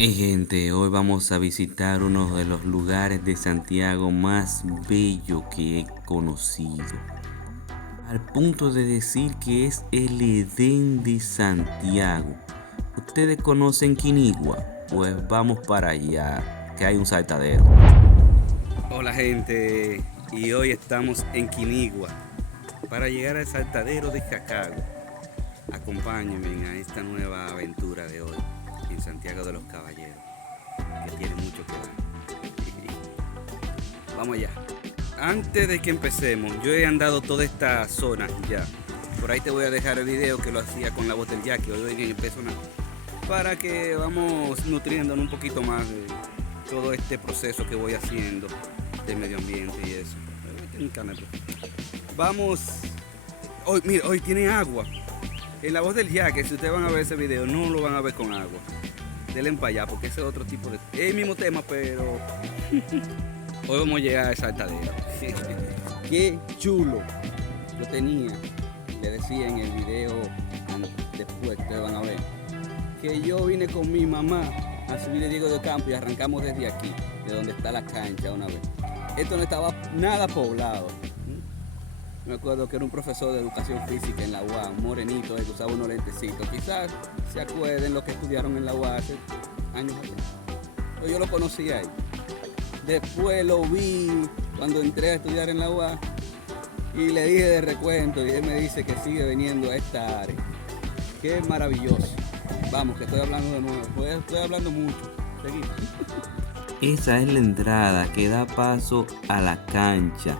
Hey gente, hoy vamos a visitar uno de los lugares de Santiago más bello que he conocido. Al punto de decir que es el Edén de Santiago. ¿Ustedes conocen Quinigua? Pues vamos para allá, que hay un saltadero. Hola gente, y hoy estamos en Quinigua para llegar al saltadero de Jacago. Acompáñenme a esta nueva aventura de hoy en Santiago de los Caballeros, que tiene mucho que dar. Vamos allá. Antes de que empecemos, yo he andado toda esta zona ya. Por ahí te voy a dejar el video que lo hacía con la voz del Jackie, hoy en personal, para que vamos nutriéndonos un poquito más de todo este proceso que voy haciendo de medio ambiente y eso. Vamos. Hoy, mira, hoy tiene agua. En la voz del Jackie, si ustedes van a ver ese video, no lo van a ver con agua. Denle para allá, porque ese es otro tipo de... Es el mismo tema, pero... Hoy vamos a llegar al saltadero. ¡Qué chulo! Yo tenía, le decía en el video, después ustedes van a ver, que yo vine con mi mamá a subir el Diego de Campo y arrancamos desde aquí, de donde está la cancha una vez. Esto no estaba nada poblado. Me acuerdo que era un profesor de educación física en la UA, un morenito, que usaba unos lentecitos. Quizás se acuerden los que estudiaron en la UA hace años atrás. Yo lo conocí ahí. Después lo vi cuando entré a estudiar en la UA y le dije de recuento y él me dice que sigue viniendo a esta área. Qué maravilloso. Vamos, que estoy hablando de nuevo. Pues estoy hablando mucho. Seguimos. Esa es la entrada que da paso a la cancha.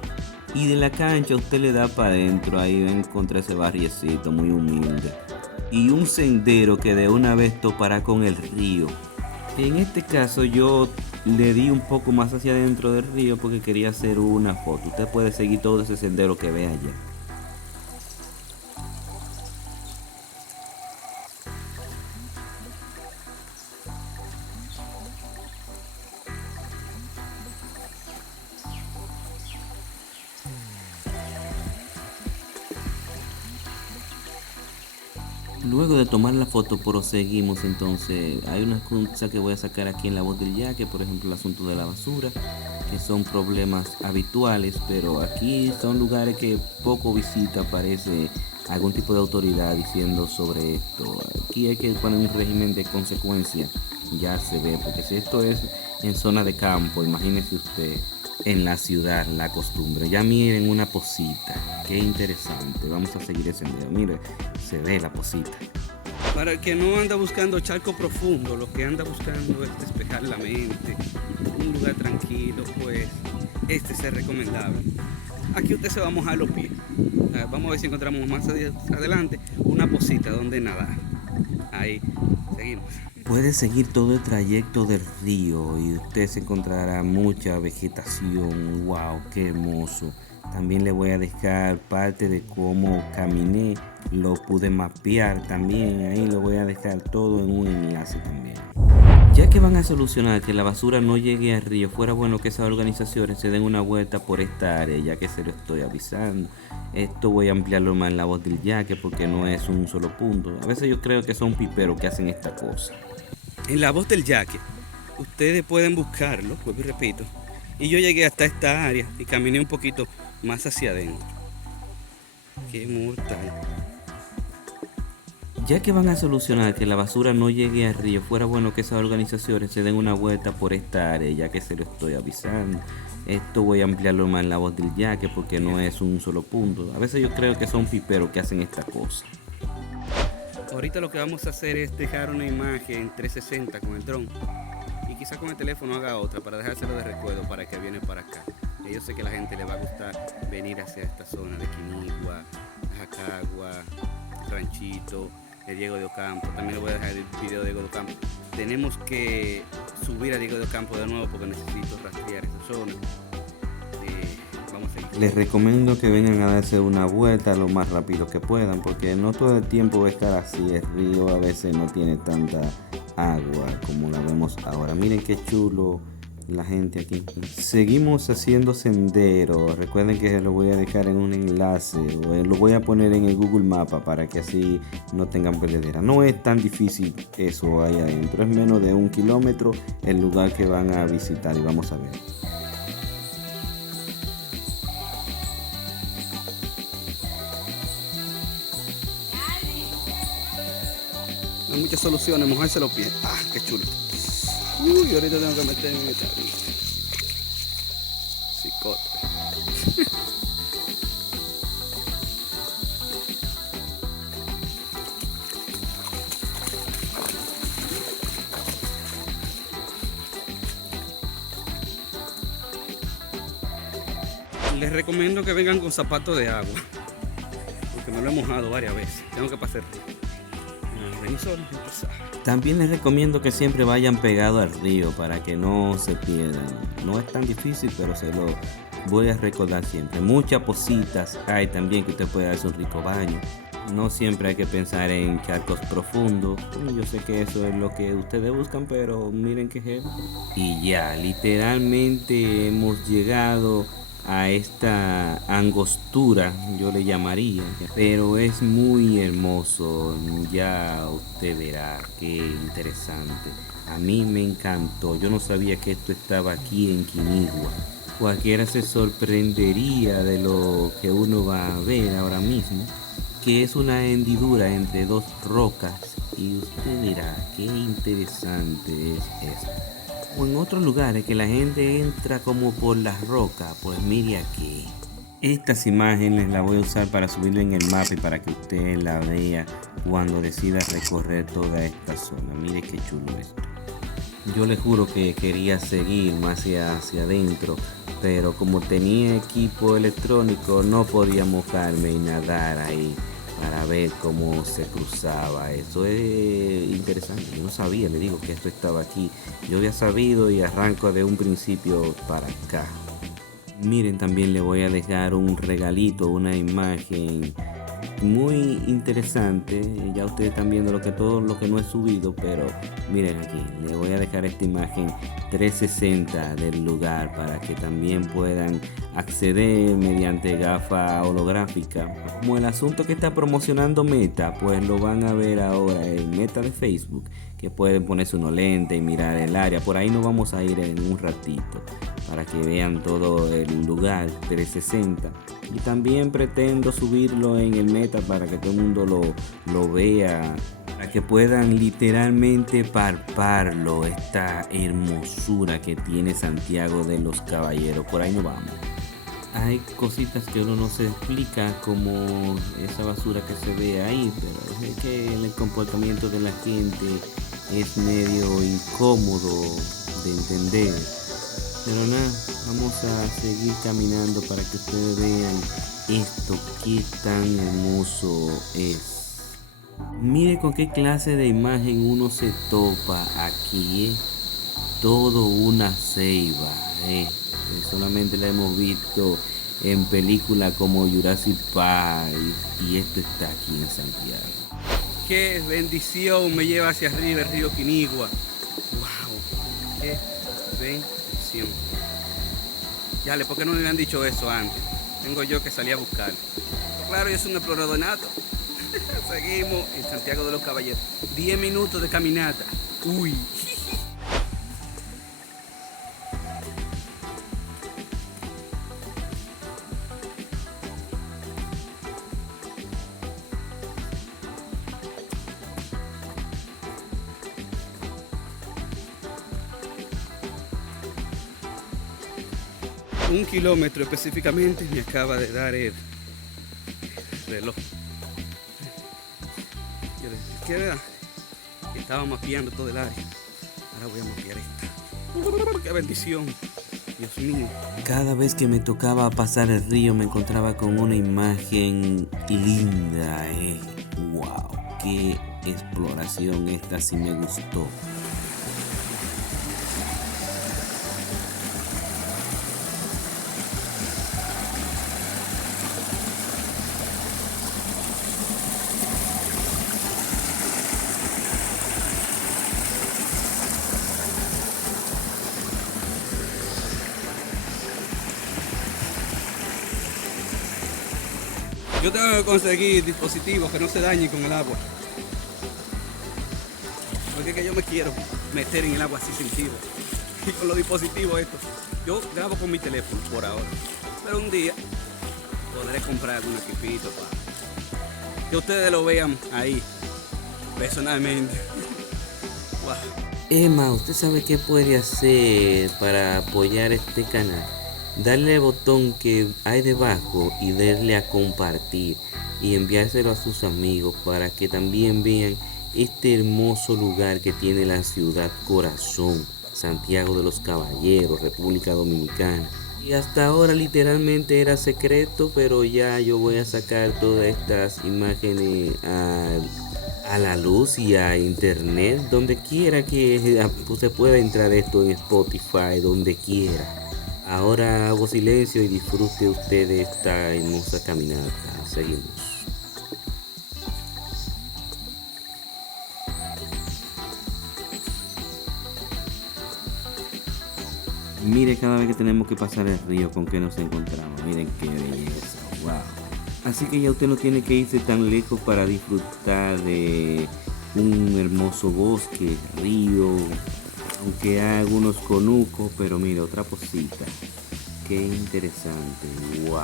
Y de la cancha usted le da para adentro, ahí va a encontrar ese barriecito muy humilde. Y un sendero que de una vez topará con el río. En este caso yo le di un poco más hacia adentro del río porque quería hacer una foto. Usted puede seguir todo ese sendero que ve allá. Luego de tomar la foto proseguimos, entonces hay unas cosas que voy a sacar aquí en la voz del yaque, por ejemplo el asunto de la basura, que son problemas habituales, pero aquí son lugares que poco visita, parece algún tipo de autoridad diciendo sobre esto. Aquí hay que poner un régimen de consecuencia, ya se ve, porque si esto es en zona de campo, imagínese usted en la ciudad, la costumbre. Ya miren una posita, qué interesante. Vamos a seguir ese video. Mire, se ve la posita. Para el que no anda buscando charco profundo, lo que anda buscando es despejar la mente, un lugar tranquilo, pues este es el recomendable. Aquí usted se va a mojar los pies. Vamos a ver si encontramos más adelante una posita donde nadar. Ahí, seguimos. Puede seguir todo el trayecto del río y usted se encontrará mucha vegetación. Wow, qué hermoso. También le voy a dejar parte de cómo caminé, lo pude mapear también, ahí lo voy a dejar todo en un enlace también. Ya que van a solucionar que la basura no llegue al río, fuera bueno que esas organizaciones se den una vuelta por esta área, ya que se lo estoy avisando. Esto voy a ampliarlo más en la voz del yaque porque no es un solo punto. A veces yo creo que son piperos que hacen esta cosa. En la voz del yaque, ustedes pueden buscarlo, pues repito. Y yo llegué hasta esta área y caminé un poquito más hacia adentro. Qué mortal. Ya que van a solucionar que la basura no llegue al río, fuera bueno que esas organizaciones se den una vuelta por esta área, ya que se lo estoy avisando. Esto voy a ampliarlo más en la voz del yaque porque no es un solo punto. A veces yo creo que son piperos que hacen esta cosa. Ahorita lo que vamos a hacer es dejar una imagen 360 con el dron y quizás con el teléfono haga otra para dejárselo de recuerdo para que viene para acá. Y yo sé que a la gente le va a gustar venir hacia esta zona de Quinigua, Jacagua, Ranchito, el Diego de Ocampo. También le voy a dejar el video de Diego de Ocampo. Tenemos que subir a Diego de Ocampo de nuevo porque necesito rastrear esa zona. Vamos a seguir. Les recomiendo que vengan a darse una vuelta lo más rápido que puedan porque no todo el tiempo va a estar así. El río a veces no tiene tanta agua como la vemos ahora. Miren qué chulo la gente aquí. Seguimos haciendo sendero. Recuerden que lo voy a dejar en un enlace o lo voy a poner en el Google Mapa para que así no tengan perdedera. No es tan difícil eso ahí adentro. Es menos de 1 kilómetro el lugar que van a visitar y vamos a ver. No hay muchas soluciones, mojarse los pies. Ah, qué chulo. Uy, ahorita tengo que meterme en esta vida. Cicote. Les recomiendo que vengan con zapatos de agua, porque me lo he mojado varias veces. Tengo que pasar. También les recomiendo que siempre vayan pegados al río para que no se pierdan. No es tan difícil, pero se lo voy a recordar siempre. Muchas positas hay también que usted puede darse un rico baño. No siempre hay que pensar en charcos profundos. Yo sé que eso es lo que ustedes buscan, pero miren que es. Y ya, literalmente hemos llegado a esta angostura, yo le llamaría, pero es muy hermoso. Ya usted verá qué interesante. A mí me encantó. Yo no sabía que esto estaba aquí en Quinigua. Cualquiera se sorprendería de lo que uno va a ver ahora mismo, que es una hendidura entre dos rocas, y usted verá qué interesante es esto. O en otros lugares que la gente entra como por las rocas, pues mire aquí. Estas imágenes las voy a usar para subirlo en el mapa y para que usted la vea cuando decida recorrer toda esta zona. Mire qué chulo esto. Yo le juro que quería seguir más hacia adentro, pero como tenía equipo electrónico no podía mojarme y nadar ahí para ver cómo se cruzaba. Eso es interesante. Yo no sabía, le digo, que esto estaba aquí. Yo había sabido y arranco de un principio para acá. Miren, también le voy a dejar un regalito, una imagen muy interesante. Ya ustedes están viendo todo lo que no he subido, pero miren aquí, le voy a dejar esta imagen 360 del lugar para que también puedan acceder mediante gafa holográfica. Como el asunto que está promocionando Meta, pues lo van a ver ahora en Meta de Facebook, que pueden ponerse unos lentes y mirar el área. Por ahí nos vamos a ir en un ratito para que vean todo el lugar 360. Y también pretendo subirlo en el Meta para que todo el mundo lo vea, para que puedan literalmente palparlo, esta hermosura que tiene Santiago de los Caballeros. Por ahí nos vamos. Hay cositas que uno no se explica, como esa basura que se ve ahí, pero es que el comportamiento de la gente es medio incómodo de entender. Pero nada, vamos a seguir caminando para que ustedes vean esto, qué tan hermoso es. Mire con qué clase de imagen uno se topa aquí, todo una ceiba, solamente la hemos visto en películas como Jurassic Park, y esto está aquí en Santiago. Qué bendición me lleva hacia arriba el río Quinigua. Wow, qué bendición. Yale, ¿por qué no me habían dicho eso antes? Tengo yo que salir a buscar. Claro, yo soy un explorador nato. Seguimos en Santiago de los Caballeros. 10 minutos de caminata. Uy. Un kilómetro específicamente me acaba de dar el reloj. Yo les queda que estaba mapeando todo el área. Ahora voy a mapear esta. ¡Qué bendición! Dios mío. Cada vez que me tocaba pasar el río me encontraba con una imagen linda. ¡Wow! ¡Qué exploración! Esta sí me gustó. Yo tengo que conseguir dispositivos que no se dañen con el agua. Porque es que yo me quiero meter en el agua así sin tiro. Y con los dispositivos estos. Yo grabo con mi teléfono por ahora. Pero un día podré comprar algún equipito para que ustedes lo vean ahí, personalmente. Wow. Emma, ¿usted sabe qué puede hacer para apoyar este canal? Darle el botón que hay debajo y darle a compartir y enviárselo a sus amigos para que también vean este hermoso lugar que tiene la ciudad corazón, Santiago de los Caballeros, República Dominicana. Y hasta ahora literalmente era secreto, pero ya yo voy a sacar todas estas imágenes a la luz y a internet, donde quiera que se pueda entrar esto en Spotify, donde quiera. Ahora hago silencio y disfrute usted de esta hermosa caminata. Seguimos. Mire cada vez que tenemos que pasar el río con que nos encontramos. Miren qué belleza. Wow. Así que ya usted no tiene que irse tan lejos para disfrutar de un hermoso bosque, río, aunque hay algunos conucos, pero mira, otra cosita. Qué interesante. Wow.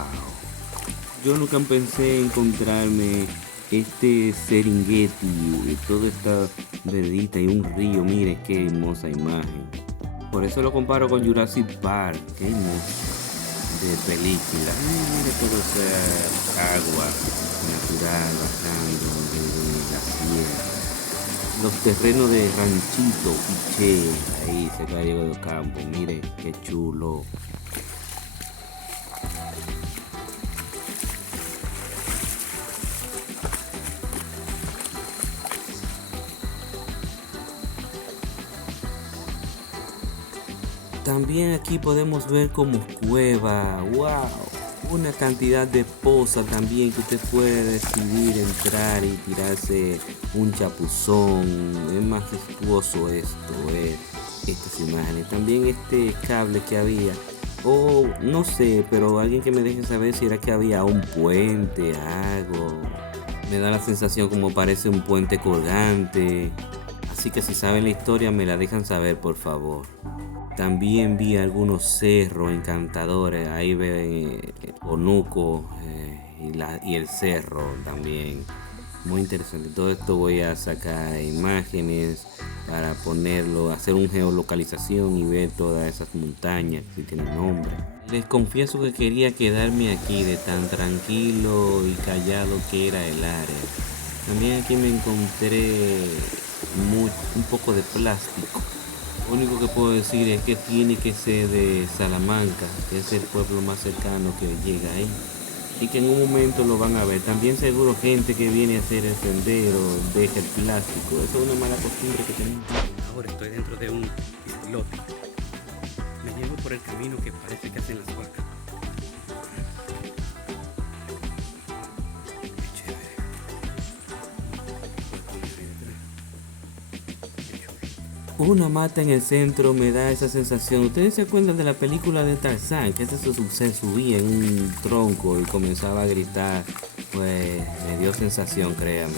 Yo nunca pensé encontrarme este Serengeti, toda esta verdita y un río. Mire qué hermosa imagen. Por eso lo comparo con Jurassic Park. Qué hermoso. De película. Mire todo esa agua natural bajando de la sierra. Los terrenos de Ranchito Piché, ahí cerca de Diego de Campo. Mire qué chulo. También aquí podemos ver como cueva, wow, una cantidad de pozas también que usted puede decidir entrar y tirarse un chapuzón. Es majestuoso esto, estas imágenes. También este cable que había, o no sé, pero alguien que me deje saber si era que había un puente, algo. Me da la sensación como parece un puente colgante. Así que si saben la historia me la dejan saber, por favor. También vi algunos cerros encantadores, ahí ven Onuco y el cerro también. Muy interesante. Todo esto voy a sacar imágenes para ponerlo, hacer una geolocalización y ver todas esas montañas si tienen nombre. Les confieso que quería quedarme aquí de tan tranquilo y callado que era el área. También aquí me encontré un poco de plástico. Lo único que puedo decir es que tiene que ser de Salamanca, que es el pueblo más cercano que llega ahí. Y que en un momento lo van a ver. También seguro gente que viene a hacer el sendero deja el plástico. Eso es una mala costumbre que tenemos. Ahora estoy dentro de un islote. Me llevo por el camino que parece que hacen las vacas. Una mata en el centro me da esa sensación. ¿Ustedes se acuerdan de la película de Tarzán? Que se subía en un tronco y comenzaba a gritar. Pues me dio sensación, créame,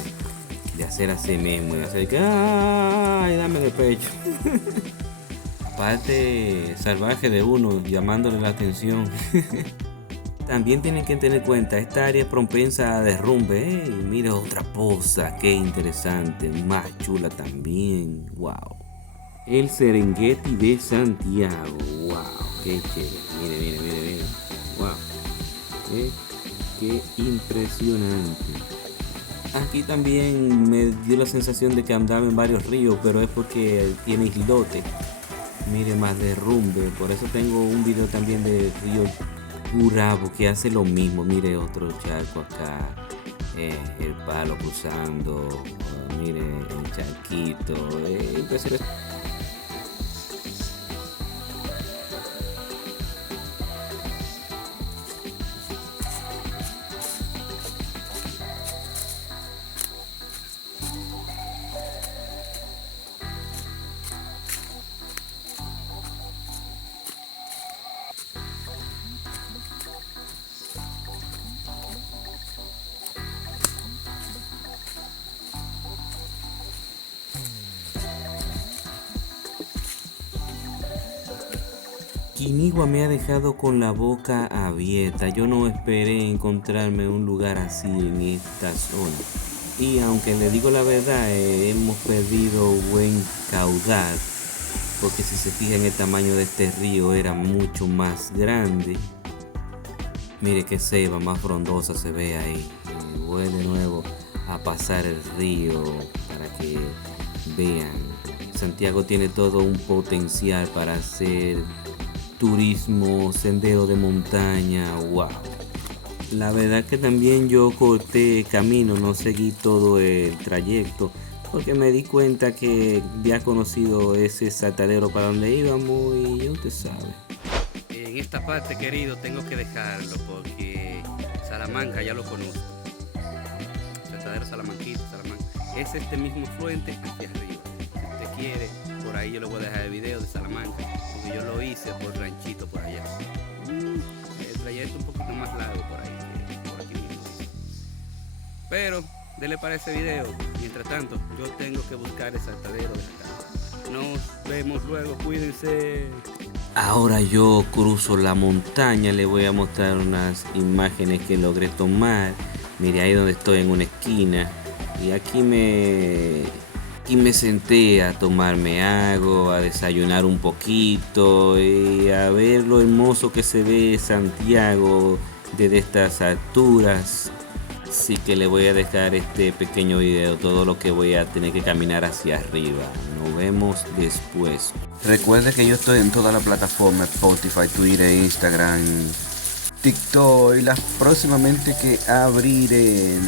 de hacer así mismo y hacer que ¡ay! Dame de pecho. Parte salvaje de uno llamándole la atención. También tienen que tener en cuenta, esta área es propensa a derrumbe. Mira otra poza, qué interesante, más chula también. Wow. El Serengeti de Santiago. Wow, qué chévere. Mire. Wow. Qué impresionante. Aquí también me dio la sensación de que andaba en varios ríos, pero es porque tiene islote. Mire, más derrumbe. Por eso tengo un video también de río Burabo que hace lo mismo. Mire otro charco acá. El palo cruzando. Mire el charquito. Impresionante. Quinigua me ha dejado con la boca abierta. Yo no esperé encontrarme un lugar así en esta zona. Y aunque le digo la verdad, hemos perdido buen caudal. Porque si se fijan el tamaño de este río era mucho más grande. Mire qué ceiba más frondosa se ve ahí. Voy de nuevo a pasar el río para que vean. Santiago tiene todo un potencial para hacer turismo, sendero de montaña, wow. La verdad que también yo corté camino, no seguí todo el trayecto, porque me di cuenta que había conocido ese saltadero para donde íbamos y ya usted sabe. En esta parte, querido, tengo que dejarlo porque Salamanca ya lo conozco. Saltadero Salamanquita, Salamanca. Es este mismo afluente hacia arriba. Si usted quiere, por ahí yo le voy a dejar el video de Salamanca, porque yo lo hice por ranchito por allá. El trayecto es un poquito más largo por ahí, por aquí mismo. Pero, dele para ese video. Mientras tanto, yo tengo que buscar el saltadero de acá. Nos vemos luego, cuídense. Ahora yo cruzo la montaña, le voy a mostrar unas imágenes que logré tomar. Mire ahí donde estoy en una esquina. Y aquí me senté a tomarme algo, a desayunar un poquito y a ver lo hermoso que se ve Santiago desde estas alturas. Así que le voy a dejar este pequeño video, todo lo que voy a tener que caminar hacia arriba. Nos vemos después. Recuerde que yo estoy en toda la plataforma: Spotify, Twitter, Instagram, TikTok y las próximamente que abriré.